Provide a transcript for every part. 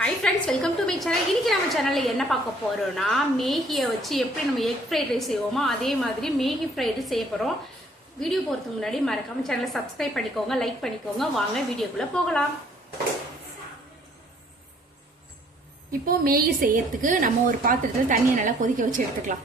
Hi friends welcome to my channel இன்னைக்கு நம்ம சேனலில் என்ன பார்க்க போகிறோம்னா மேகியை வச்சு எப்படி நம்ம எக் ஃப்ரைட் ரைஸ் செய்வோமோ அதே மாதிரி மேகி ஃப்ரைட் செய்ய போகிறோம் வீடியோ போகிறதுக்கு முன்னாடி மறக்காமல் சேனலை சப்ஸ்கிரைப் பண்ணிக்கோங்க லைக் பண்ணிக்கோங்க. வாங்க வீடியோக்குள்ளே போகலாம். இப்போது மேகி செய்யறதுக்கு நம்ம ஒரு பாத்திரத்தில் தண்ணியை நல்லா கொதிக்க வச்சு எடுத்துக்கலாம்.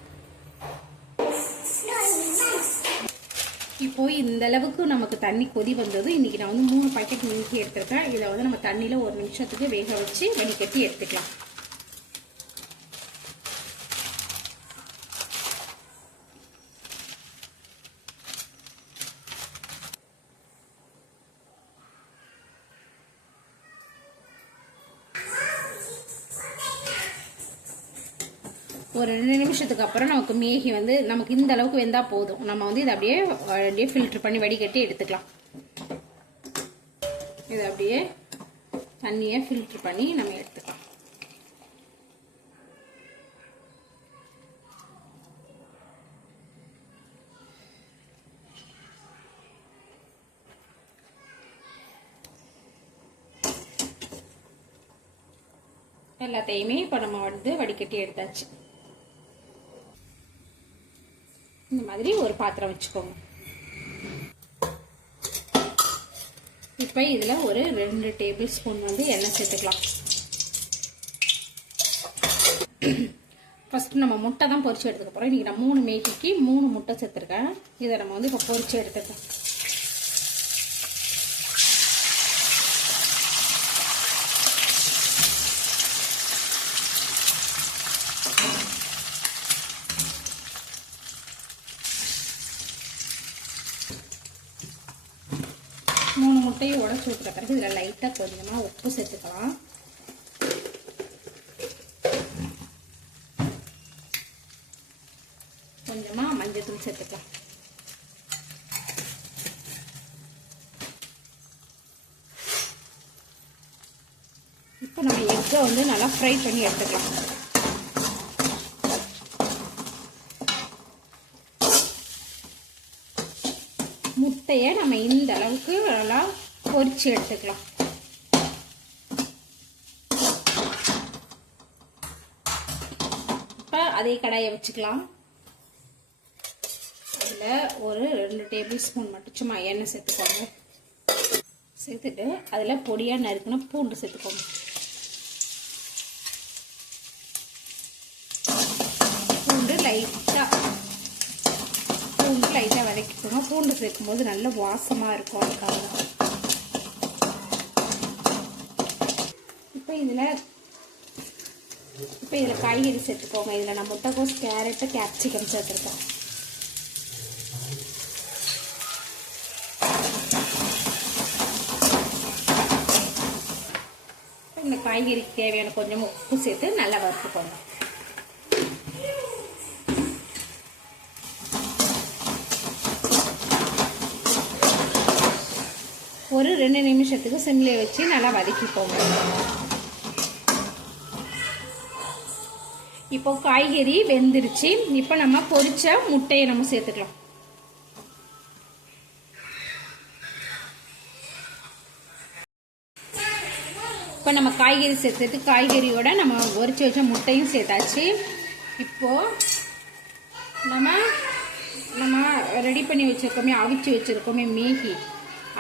இப்போ இந்த அளவுக்கு நமக்கு தண்ணி கொதி வந்தது. இன்னைக்கு நான் வந்து மூணு பாக்கெட் மேகி எடுத்துருக்கேன். இதை வந்து நம்ம தண்ணியில ஒரு நிமிஷத்துக்கு வேக வச்சு வடிகட்டி எடுத்துக்கலாம். ஒரு ரெண்டு நிமிஷத்துக்கு அப்புறம் நமக்கு மேகி வந்து நமக்கு இந்த அளவுக்கு வெந்தால் போதும். நம்ம வந்து இதை அப்படியே அப்படியே ஃபில்ட்ரு பண்ணி வடிகட்டி எடுத்துக்கலாம். இதை அப்படியே தண்ணியை ஃபில்ட்ரு பண்ணி நம்ம எடுத்துக்கலாம். எல்லாத்தையுமே இப்போ நம்ம வந்து வடிகட்டி எடுத்தாச்சு. இந்த மாதிரி ஒரு பாத்திரம் வச்சுக்கோங்க. இப்போ இதில் ஒரு ரெண்டு டேபிள் ஸ்பூன் வந்து எண்ணெய் சேர்த்துக்கலாம். ஃபஸ்ட்டு நம்ம முட்டை தான் பொறிச்சு எடுத்துக்க போகிறோம் இன்றைக்கி நான் மூணு மேகிக்கு மூணு முட்டை சேர்த்துருக்கேன். இதை நம்ம வந்து இப்போ பொறிச்சு எடுத்துக்கலாம் மூணு முட்டையை உடச்சி ஊற்றுற பிறகு இதில் லைட்டாக கொஞ்சமாக உப்பு சேர்த்துக்கலாம். கொஞ்சமாக மஞ்சத்தூள் சேர்த்துக்கலாம். இப்போ நம்ம எக்கை வந்து நல்லா ஃப்ரை பண்ணி எடுத்துக்கலாம். முட்டையை நம்ம இந்த அளவுக்கு நல்லா பொறிச்சு எடுத்துக்கலாம். இப்போ அதே கடாயை வச்சுக்கலாம். அதில் ஒரு ரெண்டு டேபிள் ஸ்பூன் மட்டும் சும்மா எண்ணெய் சேர்த்துக்கோங்க. சேர்த்துட்டு அதில் பொடியாக நறுக்குன பூண்டு சேர்த்துக்கோங்க. பூண்டு லைட்டாக பூண்டு லைட்டாக வதக்கிக்கோங்க. பூண்டு சேர்க்கும்போது நல்ல வாசமாக இருக்கும் அதுக்காக இப்போ இதில் இப்போ இதில் காய்கறி சேர்த்துக்கோங்க. இதில் நான் முட்டைக்கோஸ் கேரட்டு கேப்சிகம் சேர்த்துருக்கோம் இந்த காய்கறிக்கு தேவையான கொஞ்சம் உப்பு சேர்த்து நல்லா வறுத்துக்கோங்க. ஒரு ரெண்டு நிமிஷத்துக்கு சிம்லேயே வச்சு நல்லா வதக்கிக்கோங்க. இப்போ காய்கறி வெந்துருச்சு. இப்போ நம்ம பொரிச்ச முட்டையை நம்ம சேர்த்துக்கலாம். இப்போ நம்ம காய்கறி சேர்த்துட்டு காய்கறியோட நம்ம பொரிச்சு வச்ச முட்டையும் சேர்த்தாச்சு. இப்போ நம்ம நம்ம ரெடி பண்ணி வச்சுருக்கோமே அவிச்சு வச்சுருக்கோமே மேகி.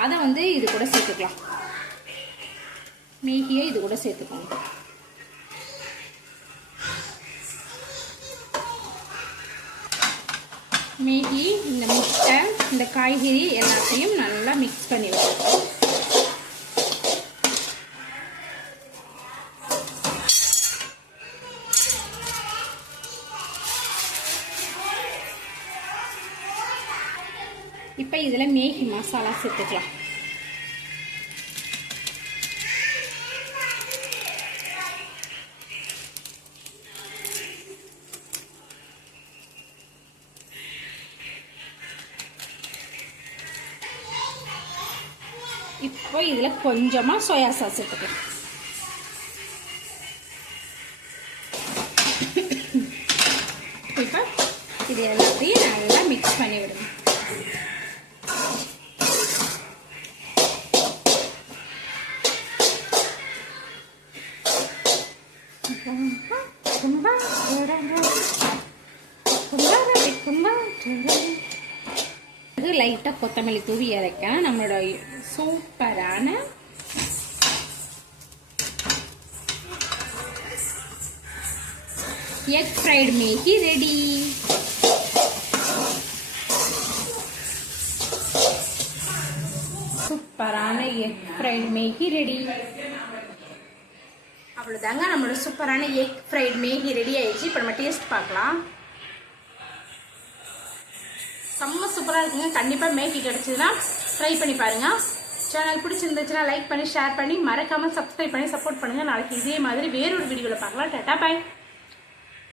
அதை வந்து இது கூட சேர்த்துக்கலாம். மேகியை இது கூட சேர்த்துக்கோங்க. மேகி இந்த முட்டை இந்த காய்கறி எல்லாத்தையும் நல்லா மிக்ஸ் பண்ணி வச்சுக்கலாம் இப்போ இதில் மேகி மசாலா சேர்த்துக்கலாம். இப்போ இதில் கொஞ்சமாக சோயா சாஸ் எடுத்துக்கலாம் இப்போ இது எல்லாத்தையும் நல்லா மிக்ஸ் பண்ணி விடுங்க லைட்டாக கொத்தமல்லி தூவி இறக்கலாம் நம்மளோட சூப்பரான எக் ஃப்ரைடு மேகி ரெடி சூப்பரான எக் ஃப்ரைடு மேகி ரெடி அவ்வளோதாங்க நம்மளோட சூப்பரான எக் ஃப்ரைட் மேகி ரெடி ஆயிடுச்சு. இப்போ நம்ம டேஸ்ட் பார்க்கலாம். செம்ம சூப்பராக இருக்குங்க. கண்டிப்பாக மேகி கிடச்சிதுன்னா ட்ரை பண்ணி பாருங்க. சேனல் பிடிச்சிருந்துச்சுன்னா லைக் பண்ணி ஷேர் பண்ணி மறக்காமல் சப்ஸ்கிரைப் பண்ணி சப்போர்ட் பண்ணுங்கள் நாளைக்கு இதே மாதிரி வேறொரு வீடியோவில் பார்க்கலாம். டாட்டா பாய்